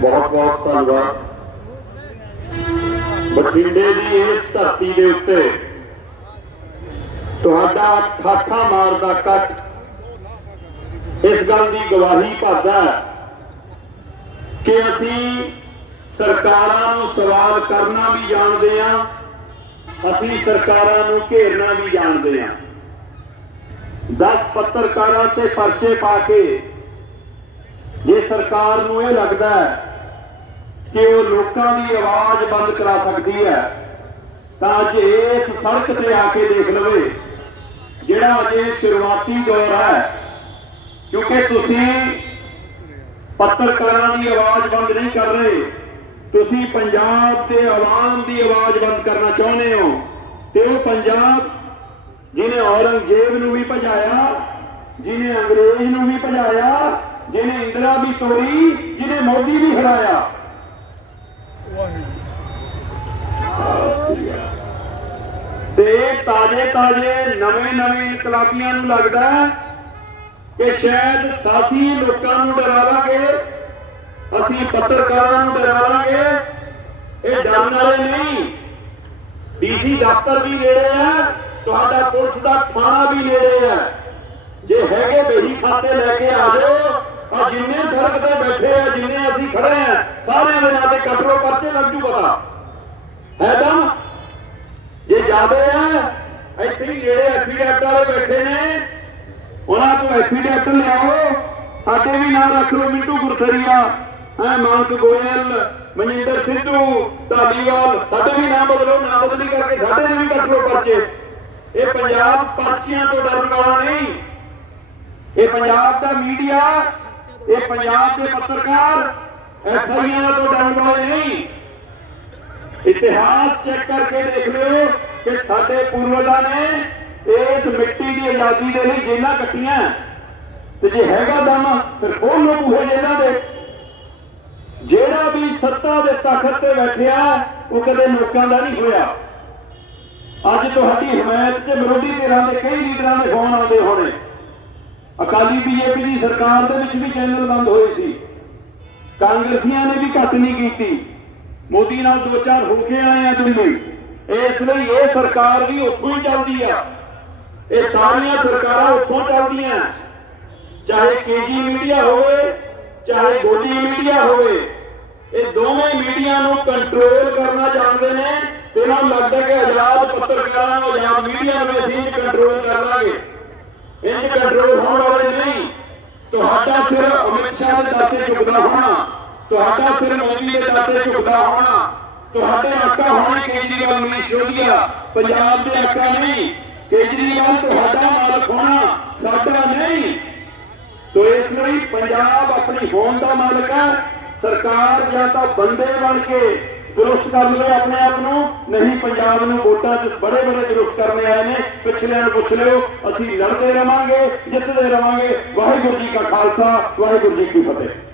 ਬਹੁਤ ਬਹੁਤ ਧੰਨਵਾਦ। ਬਠਿੰਡੇ ਦੀ ਇਸ ਧਰਤੀ ਦੇ ਉੱਤੇ ਤੁਹਾਡਾ ਠਾਠਾ ਮਾਰਦਾ ਕੱਟ ਇਸ ਗੱਲ ਦੀ ਗਵਾਹੀ ਭਰਦਾ ਕਿ ਅਸੀਂ ਸਰਕਾਰਾਂ ਨੂੰ ਸਵਾਲ ਕਰਨਾ ਵੀ ਜਾਣਦੇ ਹਾਂ, ਅਸੀਂ ਸਰਕਾਰਾਂ ਨੂੰ ਘੇਰਨਾ ਵੀ ਜਾਣਦੇ ਹਾਂ। 10 ਪੱਤਰਕਾਰਾਂ ਤੇ ਪਰਚੇ ਪਾ ਕੇ ਜੇ ਸਰਕਾਰ ਨੂੰ ਇਹ ਲੱਗਦਾ ਹੈ ਕਿ ਉਹ ਲੋਕਾਂ ਦੀ ਆਵਾਜ਼ ਬੰਦ ਕਰਾ ਸਕਦੀ ਹੈ, ਤਾਂ ਅੱਜ ਇਸ ਸੜਕ ਤੇ ਆ ਕੇ ਦੇਖ ਲਵੇ, ਜਿਹੜਾ ਅਜੇ ਸ਼ੁਰੂਆਤੀ ਦੌਰ ਹੈ, ਕਿਉਂਕਿ ਤੁਸੀਂ ਪੱਤਰਕਾਰਾਂ ਦੀ ਆਵਾਜ਼ ਬੰਦ ਨਹੀਂ ਕਰ ਰਹੇ, ਤੁਸੀਂ ਪੰਜਾਬ ਦੇ ਆਵਾਮ ਦੀ ਆਵਾਜ਼ ਬੰਦ ਕਰਨਾ ਚਾਹੁੰਦੇ ਹੋ, ਤੇ ਉਹ ਪੰਜਾਬ ਜਿਹਨੇ ਔਰੰਗਜ਼ੇਬ ਨੂੰ ਵੀ ਭਜਾਇਆ, ਜਿਹਨੇ ਅੰਗਰੇਜ਼ ਨੂੰ ਵੀ ਭਜਾਇਆ, ਜਿਹਨੇ ਇੰਦਰਾ ਵੀ ਤੋੜੀ ਜਿਹਨੇ ਮੋਦੀ ਵੀ ਹਰਾਇਆ ਤੇ ਤਾਜੇ ਤਾਜੇ ਨਵੇਂ ਨਵੇਂ ਇਨਕਲਾਬੀਆਂ ਨੂੰ ਲੱਗਦਾ ਹੈ ਕਿ ਸ਼ਾਇਦ ਸਾਥੀ ਲੋਕਾਂ ਨੂੰ ਡਰਾਵਾਂਗੇ, ਅਸੀਂ ਪੱਤਰਕਾਰਾਂ ਨੂੰ ਡਰਾਵਾਂਗੇ। ਇਹ ਡਰਨ ਵਾਲੇ ਨਹੀਂ। ਡੀਸੀ ਦਫ਼ਤਰ ਵੀ ਨੇੜੇ ਆ, ਤੁਹਾਡਾ ਪੁਲਿਸ ਦਾ ਥਾਣਾ ਵੀ ਨੇੜੇ ਆ। ਜੇ ਹੈਗੇ ਬਹੀ ਖਾਤੇ ਲੈ ਕੇ ਆ ਜਾਓ। ਆ ਜਿੰਨੇ ਸੜਕ ਤੇ ਬੈਠੇ ਆ, ਜਿੰਨੇ ਅਸੀਂ ਖੜੇ ਆ ਸਾਰਿਆਂ ਦੇ ਨਾਂ ਕੱਟ ਲਓ ਪਰਚੇ ਲੱਗ ਜੂ ਪਤਾ। ਹੈ ਤਾਂ ਜੇ ਜਾਦੇ ਆ ਇੱਥੇ ਹੀ ਨੇੜੇ ਐਫੀਡੈਟ ਵਾਲੇ ਬੈਠੇ ਨੇ। ਉਹਨਾਂ ਤੋਂ ਐਫੀਡੈਟ ਲਿਆਓ। ਸਾਡੇ ਵੀ ਨਾਮ ਰੱਖ ਲਓ ਮਿੰਟੂ ਗੁਰਥਰੀਆ। ਹੈ, ਮਾਨਕ ਗੋਇਲ, ਮਨਿੰਦਰ ਸਿੱਧੂ, ਧਾਲੀਵਾਲ। ਸਾਡੇ ਵੀ ਨਾਮ ਬਦਲੋ, ਨਾਮ ਬਦਲੀ ਕਰਕੇ ਸਾਡੇ ਦੇ ਵੀ ਕੱਟ ਲਓ ਪਰਚੇ। ਇਹ ਪੰਜਾਬ ਪਰਚੀਆਂ ਤੋਂ ਡਰਨ ਵਾਲਾ ਨਹੀਂ। ਇਹ ਪੰਜਾਬ ਦਾ ਮੀਡੀਆ, ਇਹ ਪੰਜਾਬ ਦੇ ਪੱਤਰਕਾਰ ਐਫਆਈਆਰ ਤੋਂ ਡਰਨ ਵਾਲੇ ਨਹੀਂ। ਇਤਿਹਾਸ ਚੈੱਕ ਕਰਕੇ ਦੇਖ ਲਿਓ ਕਿ ਸਾਡੇ ਪੂਰਵਜਾਂ ਨੇ ਇਸ ਮਿੱਟੀ ਦੀ ਆਜ਼ਾਦੀ ਦੇ ਲਈ ਜੇਲਾਂ ਕੱਟੀਆਂ। ਤੇ ਜੇ ਹੈਗਾ ਦਮ, ਫਿਰ ਉਹ ਲੋਕ ਹੋ ਜੇਲਾਂ ਦੇ? ਜਿਹੜਾ ਵੀ ਸੱਤਾ ਦੇ ਤਖਤ ਤੇ ਬੈਠਿਆ, ਉਹ ਕਦੇ ਲੋਕਾਂ ਦਾ ਨਹੀਂ ਹੋਇਆ। ਅੱਜ ਤੁਹਾਡੀ ਹਮਾਇਤ ਤੇ ਵਿਰੋਧੀ ਧਿਰਾਂ ਦੇ ਕਈ ਲੀਡਰਾਂ ਦੇ ਫੋਨ ਆਉਂਦੇ ਹੋਣੇ। ਅਕਾਲੀ ਬੀਜੇਪੀ ਦੀ ਸਰਕਾਰ ਦੇ ਵਿੱਚ ਵੀ ਚੈਨਲ ਬੰਦ ਹੋਏ ਸੀ। ਕਾਂਗਰਸੀਆਂ ਨੇ ਵੀ ਘੱਟ ਨਹੀਂ ਕੀਤੀ। ਮੋਦੀ ਨਾਲ ਦੋ ਚਾਰ ਹੋ ਕੇ ਆਏ ਆ ਦਿੱਲੀ। ਇਸ ਲਈ ਇਹ ਸਰਕਾਰ ਵੀ ਉੱਥੋਂ ਹੀ ਚੱਲਦੀ ਆ। ਇਹ ਸਾਰੀਆਂ ਸਰਕਾਰਾਂ ਉੱਥੋਂ ਚੱਲਦੀਆਂ। ਚਾਹੇ ਕੇਜੀ ਮੀਡੀਆ ਹੋਵੇ, ਚਾਹੇ ਗੋਦੀ ਮੀਡੀਆ ਹੋਵੇ, ਇਹ ਦੋਵੇਂ ਮੀਡੀਆ ਨੂੰ ਕੰਟਰੋਲ ਕਰਨਾ ਜਾਣਦੇ ਨੇ ਇਹਨਾਂ ਨੂੰ ਲੱਗਦਾ ਕਿ ਆਜ਼ਾਦ ਪੱਤਰਕਾਰਾਂ ਨੂੰ ਆਜ਼ਾਦ ਮੀਡੀਆ ਨੂੰ ਅਸੀਂ ਕੰਟਰੋਲ ਕਰ ਲਾਂਗੇ। ਇੰਜ ਕੰਟਰੋਲ ਹੋਣ ਵਾਲੇ ਨਹੀਂ। ਤੁਹਾਡਾ ਸਿਰ ਅਮਿਤ ਸ਼ਾਹ ਦੇ ਦਾਤੇ ਝੁਕਦਾ ਹੋਣਾ। ਤੁਹਾਡਾ ਸਿਰ ਮੋਦੀ ਦੇ ਦਾਤੇ ਝੁਕਦਾ ਹੋਣਾ। ਤੁਹਾਡੇ ਆਕਾ ਹੋਣ ਕੇਜਰੀਵਾਲ ਨੂੰ ਸ਼ੋਧਿਆ। ਪੰਜਾਬ ਦੇ ਆਕਾ ਨਹੀਂ। ਕੇਜਰੀਵਾਲ ਤੁਹਾਡਾ ਮਾਲਕ ਹੋਣਾ। ਸਾਡਾ ਨਹੀਂ। ਤੋ ਇਸ ਲਈ ਪੰਜਾਬ ਆਪਣੀ ਹੋਂਦ ਦਾ ਮਾਲਕ ਹੈ। ਸਰਕਾਰ ਜਾਂ ਤਾਂ ਬੰਦੇ ਬਣ ਕੇ ਦਰੁਸਤ ਕਰ ਲਿਓ ਆਪਣੇ ਆਪ ਨੂੰ ਨਹੀਂ ਪੰਜਾਬ ਨੂੰ ਵੋਟਾਂ 'ਚ ਬੜੇ ਬੜੇ ਦਰੁਸਤ ਕਰਨੇ ਆਏ ਨੇ ਪਿਛਲਿਆਂ ਨੂੰ ਪੁੱਛ ਲਿਓ ਅਸੀਂ ਲੜਦੇ ਰਵਾਂਗੇ ਜਿੱਤਦੇ ਰਵਾਂਗੇ ਵਾਹਿਗੁਰੂ ਜੀ ਕਾ ਖਾਲਸਾ ਵਾਹਿਗੁਰੂ ਜੀ ਕੀ ਫਤਿਹ